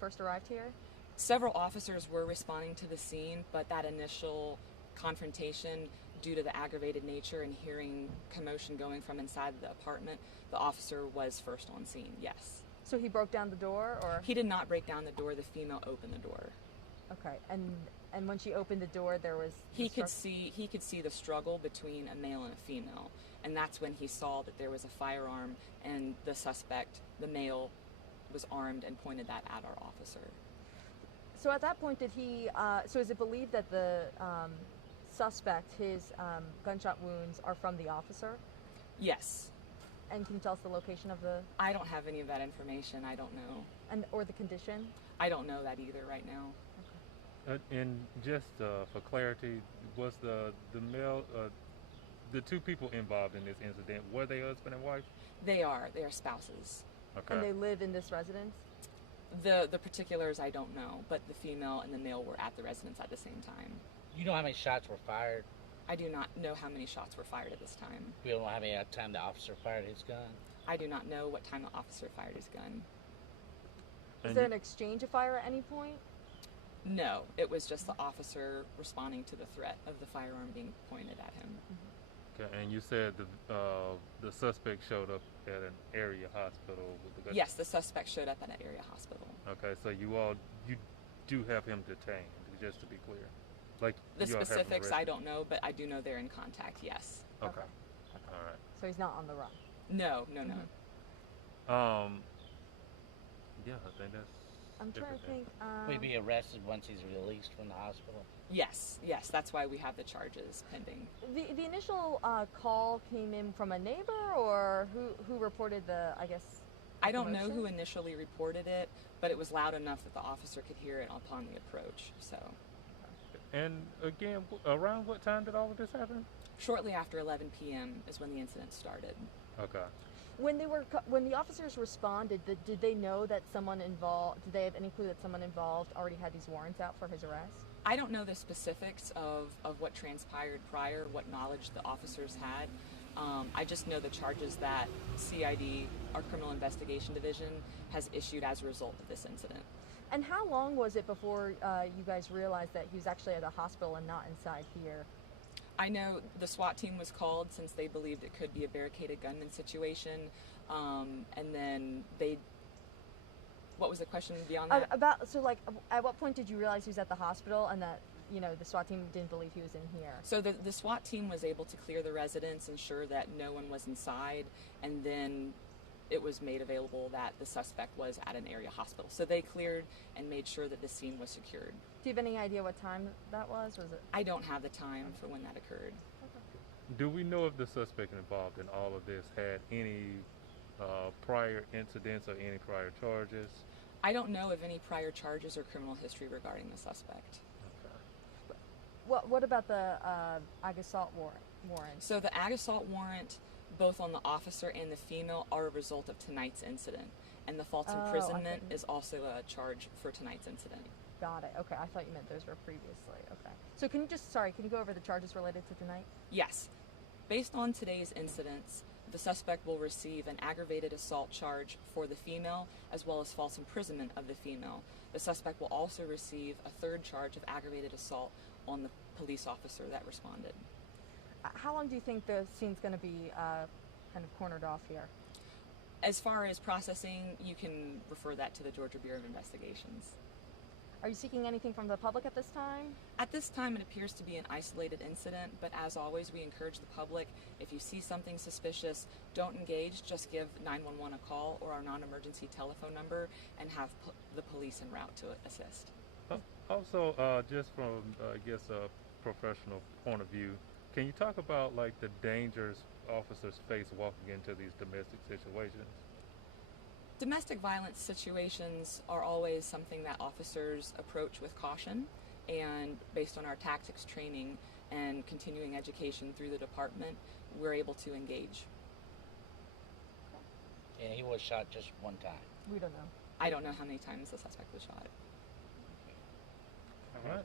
first arrived here? Several officers were responding to the scene, but that initial confrontation, due to the aggravated nature and hearing commotion going from inside the apartment, the officer was first on scene, yes. So he broke down the door, or? He did not break down the door. The female opened the door. Okay, and when she opened the door, there was he could see the struggle between a male and a female, and that's when he saw that there was a firearm, and the suspect, the male, was armed and pointed that at our officer. So at that point, did he? So is it believed that the suspect, his gunshot wounds, are from the officer? Yes. And can you tell us the location of the? I don't have any of that information. I don't know. And or the condition? I don't know that either right now. And just for clarity, was the male, the two people involved in this incident, were they husband and wife? They are spouses. Okay. And they live in this residence? The particulars I don't know, but the female and the male were at the residence at the same time. You know how many shots were fired? I do not know how many shots were fired at this time. We don't know how many time the officer fired his gun? I do not know what time the officer fired his gun. Was there an exchange of fire at any point? No, it was just the officer responding to the threat of the firearm being pointed at him. Okay, and you said the suspect showed up at an area hospital with the gun? Yes, the suspect showed up at an area hospital. Okay, so you do have him detained, just to be clear. Like the specifics I don't know, but I do know they're in contact, yes. Okay. All right. So he's not on the run? No. Yeah, I think that's... I'm trying to think. Will he be arrested once he's released from the hospital? Yes, that's why we have the charges pending. The initial call came in from a neighbor, or who reported the, I guess, I don't know who initially reported it, but it was loud enough that the officer could hear it upon the approach, so... And again, around what time did all of this happen? Shortly after 11 p.m. is when the incident started. Okay. When the officers responded, did they know that someone involved? Did they have any clue that someone involved already had these warrants out for his arrest? I don't know the specifics of what transpired prior, what knowledge the officers had. I just know the charges that CID, our Criminal Investigation Division, has issued as a result of this incident. And how long was it before you guys realized that he was actually at a hospital and not inside here? I know the SWAT team was called since they believed it could be a barricaded gunman situation, and then what was the question beyond that? At what point did you realize he was at the hospital and that, the SWAT team didn't believe he was in here? So the SWAT team was able to clear the residence, ensure that no one was inside, and then it was made available that the suspect was at an area hospital. So they cleared and made sure that the scene was secured. Do you have any idea what time that was? Or was it? I don't have the time for when that occurred. Okay. Do we know if the suspect involved in all of this had any prior incidents or any prior charges? I don't know of any prior charges or criminal history regarding the suspect. Okay. What about the ag assault warrant? So the ag assault warrant, both on the officer and the female, are a result of tonight's incident. And the false imprisonment is also a charge for tonight's incident. Got it. Okay, I thought you meant those were previously. Okay. So can you go over the charges related to tonight? Yes. Based on today's incidents, the suspect will receive an aggravated assault charge for the female, as well as false imprisonment of the female. The suspect will also receive a third charge of aggravated assault on the police officer that responded. How long do you think the scene's going to be kind of cornered off here? As far as processing, you can refer that to the Georgia Bureau of Investigations. Are you seeking anything from the public at this time? At this time, it appears to be an isolated incident, but as always, we encourage the public, if you see something suspicious, don't engage, just give 911 a call or our non-emergency telephone number and have the police en route to assist. Also, just from, I guess, a professional point of view, can you talk about like the dangers officers face walking into these domestic situations? Domestic violence situations are always something that officers approach with caution, and based on our tactics training and continuing education through the department, we're able to engage. And he was shot just one time? We don't know. I don't know how many times the suspect was shot. All right.